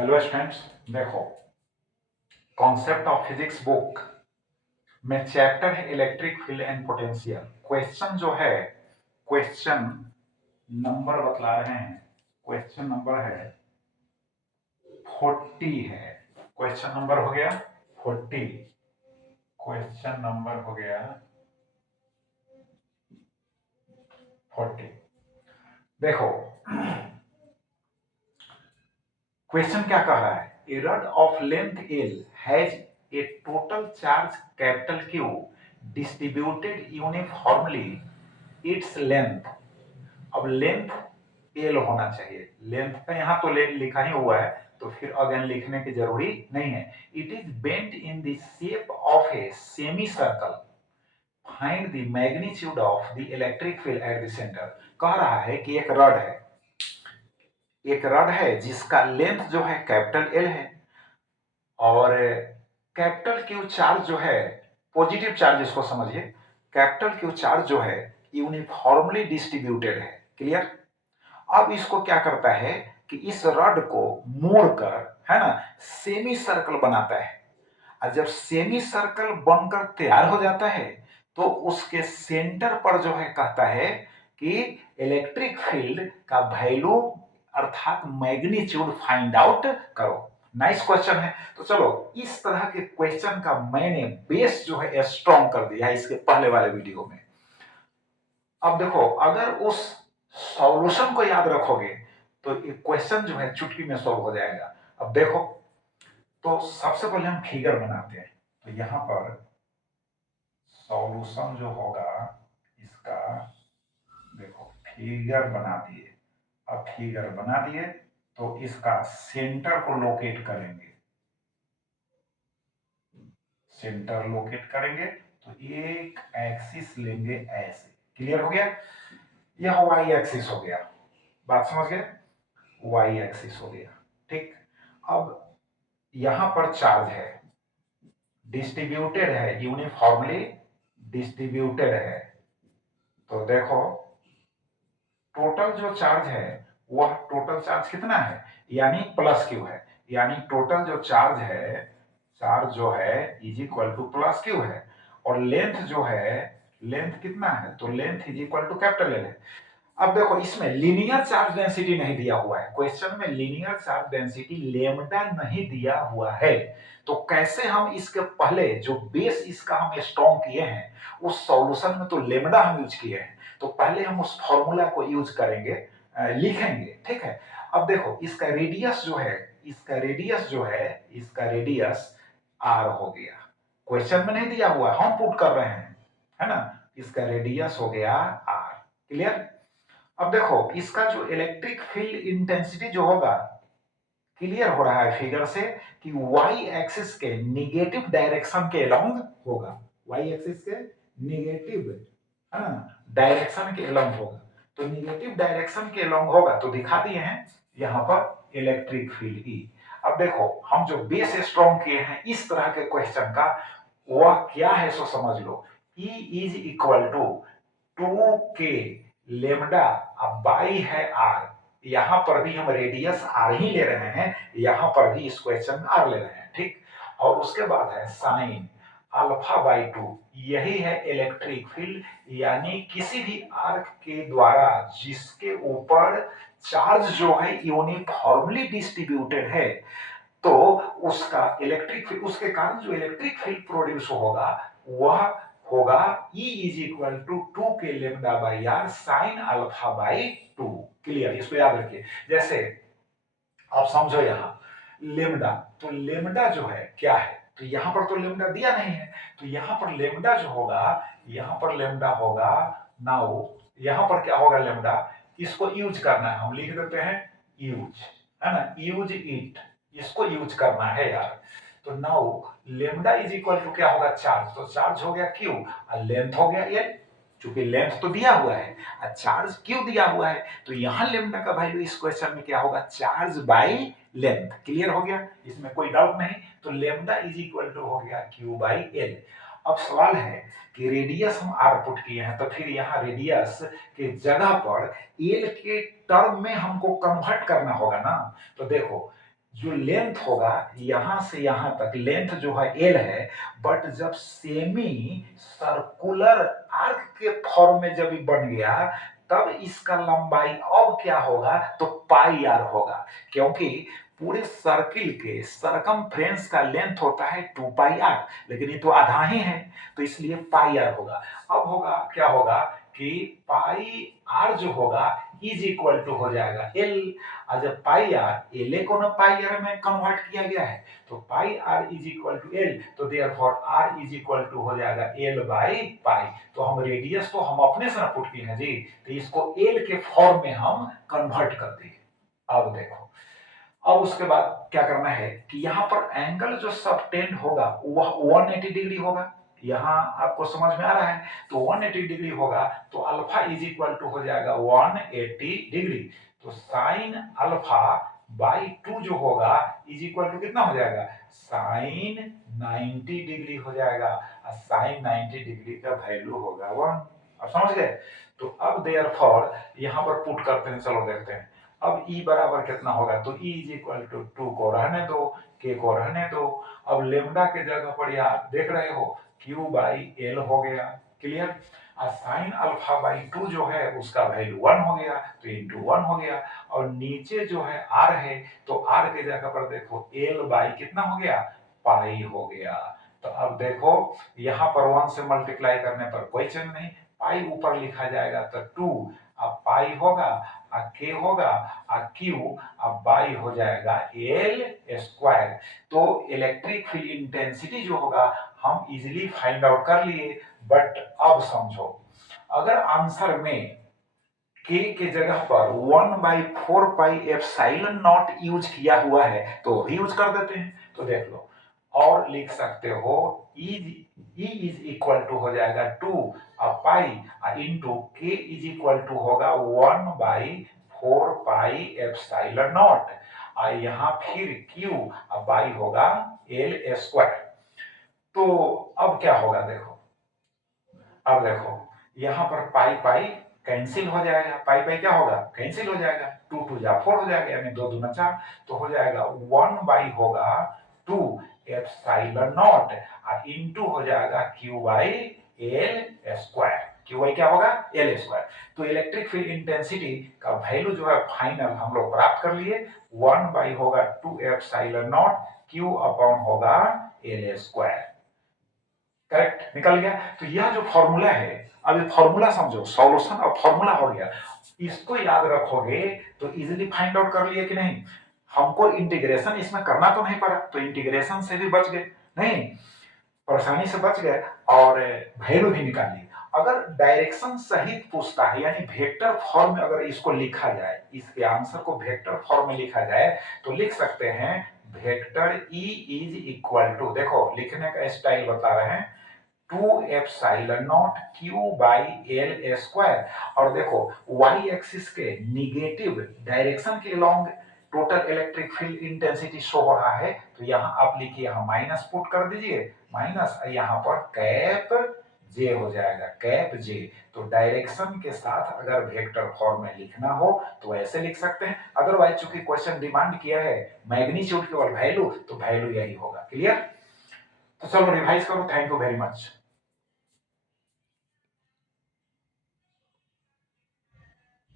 Hello students, देखो concept of physics book में chapter है electric field and potential. Question जो है, क्वेश्चन नंबर बतला रहे हैं। क्वेश्चन नंबर है 40 है। क्वेश्चन नंबर हो गया 40। क्वेश्चन नंबर हो गया 40। देखो क्वेश्चन क्या कह रहा है, a rod of length L has a total charge capital Q distributed uniformly its length. अब लेंथ एल होना चाहिए, लेंथ का यहाँ तो लिखा ही हुआ है तो फिर अगेन लिखने की जरूरी नहीं है। It is bent in the shape of a semi circle, find the magnitude of the electric field at the centre. कह रहा है कि एक रड है जिसका लेंथ जो है कैपिटल एल है और कैपिटल क्यू चार्ज जो है, पॉजिटिव चार्ज इसको समझिए, कैपिटल क्यू चार्ज जो है यूनिफॉर्मली डिस्ट्रीब्यूटेड है। क्लियर। अब इसको क्या करता है कि इस रड को मोड़कर, है ना, सेमी सर्कल बनाता है। और जब सेमी सर्कल बनकर तैयार हो जाता है तो उसके सेंटर पर जो है कहता है कि इलेक्ट्रिक फील्ड का वैल्यू अर्थात मैग्नीट्यूड फाइंड आउट करो। नाइस क्वेश्चन है। तो चलो इस तरह के क्वेश्चन का मैंने बेस जो है स्ट्रॉन्ग कर दिया है इसके पहले वाले वीडियो में। अब देखो अगर उस सॉल्यूशन को याद रखोगे तो ये क्वेश्चन जो है चुटकी में सॉल्व हो जाएगा। अब देखो तो सबसे पहले हम फिगर बनाते हैं। तो यहां पर सॉल्यूशन जो होगा इसका, देखो फिगर बना दिए। अब फिगर बना दिए तो इसका सेंटर को लोकेट करेंगे। सेंटर लोकेट करेंगे तो एक एक्सिस लेंगे ऐसे। क्लियर हो गया। यह वाई एक्सिस हो गया। बात समझ गए। वाई एक्सिस हो गया। ठीक। अब यहां पर चार्ज है, डिस्ट्रीब्यूटेड है, यूनिफॉर्मली डिस्ट्रीब्यूटेड है। तो देखो टोटल जो चार्ज है वह टोटल चार्ज कितना है, यानी प्लस क्यू है। यानी टोटल जो चार्ज है, चार्ज जो है is equal to plus Q है। और लेंथ जो है, लेंथ कितना है, तो length is equal to capital L है। अब देखो इसमें लीनियर चार्ज डेंसिटी नहीं दिया हुआ है, क्वेश्चन में लीनियर चार्ज डेंसिटी लेमडा नहीं दिया हुआ है। तो कैसे हम इसके पहले जो बेस इसका हम स्ट्रॉन्ग किए हैं उस सॉल्यूशन में तो लेमडा हम यूज किए हैं, तो पहले हम उस फॉर्मूला को यूज करेंगे, लिखेंगे। ठीक है। अब देखो इसका रेडियस जो है, इसका रेडियस जो है, इसका रेडियस आर हो गया। क्वेश्चन में नहीं दिया हुआ, हम पुट कर रहे हैं, है ना। इसका रेडियस हो गया आर। क्लियर। अब देखो इसका जो इलेक्ट्रिक फील्ड इंटेंसिटी जो होगा, क्लियर हो रहा है फिगर से कि वाई एक्सिस के निगेटिव डायरेक्शन के अलोंग होगा। वाई एक्सिस के निगेटिव, है ना, डायरेक्शन के अलोंग होगा। तो निगेटिव डायरेक्शन के अलोंग होगा तो दिखा दिए हैं यहां पर इलेक्ट्रिक फील्ड ई। अब देखो हम जो बेस स्ट्रॉन्ग किए हैं इस तरह के क्वेश्चन का, वह क्या है सो समझ लो। E is equal to 2k lambda, अब बाई है आर। यहां पर भी हम रेडियस आर ही ले रहे हैं, यहां पर भी इस क्वेश्चन में आर ले रहे हैं। ठीक। और उसके बाद है साइन अल्फा बाई 2, यही है इलेक्ट्रिक फील्ड। यानी किसी भी आर्क के द्वारा जिसके ऊपर चार्ज जो है यूनिफॉर्मली डिस्ट्रीब्यूटेड है तो उसका इलेक्ट्रिक फील्ड, उसके कारण जो इलेक्ट्रिक फील्ड प्रोड्यूस होगा वह होगा E is equal to 2k lambda by R sine alpha by 2। Clear. इसको याद रखिए। जैसे आप समझो यहां लेमडा, तो लेमडा जो है क्या है, तो यहां पर तो लेमडा दिया नहीं है, तो यहां पर लेमडा जो होगा, यहां पर लेमडा होगा नाउ, यहां पर क्या होगा लेमडा, इसको यूज करना है, हम लिख देते हैं यूज, है ना, यूज इट, इसको यूज करना है यार। तो now lambda is equal to क्या होगा, चार्ज, तो चार्ज हो गया क्यू और लेंथ हो गया एल। चूंकि लेंथ तो दिया हुआ है और चार्ज क्यू दिया हुआ है तो यहां लेमडा का वैल्यू इस क्वेश्चन में क्या होगा, चार्ज बाई लेंथ। क्लियर हो गया, इसमें कोई डाउट नहीं। तो लेमडा इज इक्वल टू हो गया क्यू बाई एल। अब सवाल है कि रेडियस हम आर पुट किए हैं तो फिर यहाँ रेडियस के जगह पर एल के टर्म में हमको कन्वर्ट करना होगा ना। तो देखो जो लेंथ होगा यहां से यहां तक लेंथ जो है एल है, बट जब सेमी सर्कुलर आर्क के फॉर्म में जब ये बन गया तब इसका लंबाई अब क्या होगा तो पाई आर होगा, क्योंकि पूरे सर्किल के सरकमफ्रेंस का लेंथ होता है 2 पाई आर, लेकिन ये तो आधा ही है तो इसलिए पाई आर होगा। अब होगा क्या होगा कि पाई आर जो होगा इज इक्वल टू हो जाएगा एल, और जब पाई आर एल को ना पाई आर में कन्वर्ट किया गया है तो pi r is equal to L, तो therefore r is equal to हो जाएगा एल बाई पाई। तो हम रेडियस तो हम अपने से ना पुट किए हैं जी, तो इसको एल के फॉर्म में हम कन्वर्ट कर दिए। अब देखो, अब उसके बाद क्या करना है कि यहां पर एंगल जो सबटेंड होगा वह 180 डिग्री होगा। यहां आपको समझ में आ रहा है, तो 180 डिग्री होगा तो अल्फा इज इक्वल टू हो जाएगा 180 डिग्री, तो साइन अल्फा बाई 2 जो होगा इज इक्वल टू कितना हो जाएगा साइन 90 डिग्री हो जाएगा, और साइन 90 डिग्री का वैल्यू होगा 1। अब समझ गए? तो अब देयरफॉर यहां पर पुट करते हैं, चलो देखते हैं। अब E बराबर कितना होगा तो E इज इक्वल टू 2 को रहने दो, K को रहने दो। अब लेमडा के जगह पर यहाँ देख रहे हो Q बाई एल हो गया, क्लियर। और साइन अल्फा बाई 2 जो है उसका वैल्यू 1 हो गया, तो इंटू 1 हो गया। और नीचे जो है R है तो R के जगह पर देखो एल बाई कितना हो गया पाई हो गया। तो अब देखो यहाँ पर 1 से मल्टीप्लाई करने पर कोई चेंज नहीं, पाई ऊपर लिखा जाएगा तो 2, अब पाई होगा के होगा क्यू, अब बाई हो जाएगा एल स्क्वायर। तो इलेक्ट्रिक फील्ड इंटेंसिटी जो होगा हम इजीली फाइंड आउट कर लिए। बट अब समझो, अगर आंसर में के जगह पर 1/4 पाई एप्सिलॉन नॉट यूज किया हुआ है तो भी यूज कर देते हैं, तो देख लो। और लिख सकते हो ई इज इक्वल टू हो जाएगा 2 पाई इंटू के इज इक्वल टू होगा 1/4 पाई एप्सिलॉन नॉट, और यहाँ फिर क्यू बाई होगा एल स्क्वायर। तो अब क्या होगा देखो, अब देखो यहाँ पर पाई पाई कैंसिल हो जाएगा, पाई पाई क्या होगा कैंसिल हो जाएगा, 2 2 जा 4 हो जाएगा, यानी 2 दूना 4, तो हो जाएगा 1 बाई होगा 2 एप्सिलॉन नॉट और इनटू हो जाएगा q by L square. q by क्या होगा एल स्क्वायर। तो इलेक्ट्रिक फील्ड इंटेंसिटी का वैल्यू जो है फाइनल हम लोग प्राप्त कर लिए, 1 बाई होगा 2 एप्सिलॉन नॉट q अपॉन होगा एल स्क्वायर। करेक्ट निकल गया। तो यह जो फॉर्मूला है, अब ये फॉर्मूला समझो, सॉल्यूशन और फॉर्मूला हो गया, इसको याद रखोगे तो इजीली फाइंड आउट कर लिए कि नहीं। हमको इंटीग्रेशन इसमें करना तो नहीं पड़ा, तो इंटीग्रेशन से भी बच गए, नहीं परेशानी से बच गए और वैल्यू भी निकाल ली। अगर डायरेक्शन सहित पूछता है यानी वेक्टर फॉर्म में अगर इसको लिखा जाए, इसके आंसर को वेक्टर फॉर्म में लिखा जाए तो लिख सकते हैं vector E is equal to, देखो लिखने का स्टाइल बता रहे हैं, 2 epsilon nought q by L square. और देखो y एक्सिस के निगेटिव डायरेक्शन के along total electric field intensity show हो रहा है, तो यहाँ आप लिखिए, यहाँ माइनस पुट कर दीजिए, माइनस यहाँ पर कैप जे हो जाएगा, कैप जे। तो डायरेक्शन के साथ अगर वेक्टर फॉर्म में लिखना हो तो ऐसे लिख सकते हैं, अदरवाइज चूंकि क्वेश्चन डिमांड किया है मैग्नीट्यूड केवल वैल्यू, तो वैल्यू यही होगा, क्लियर। तो चलो रिवाइज करो, थैंक यू वेरी मच।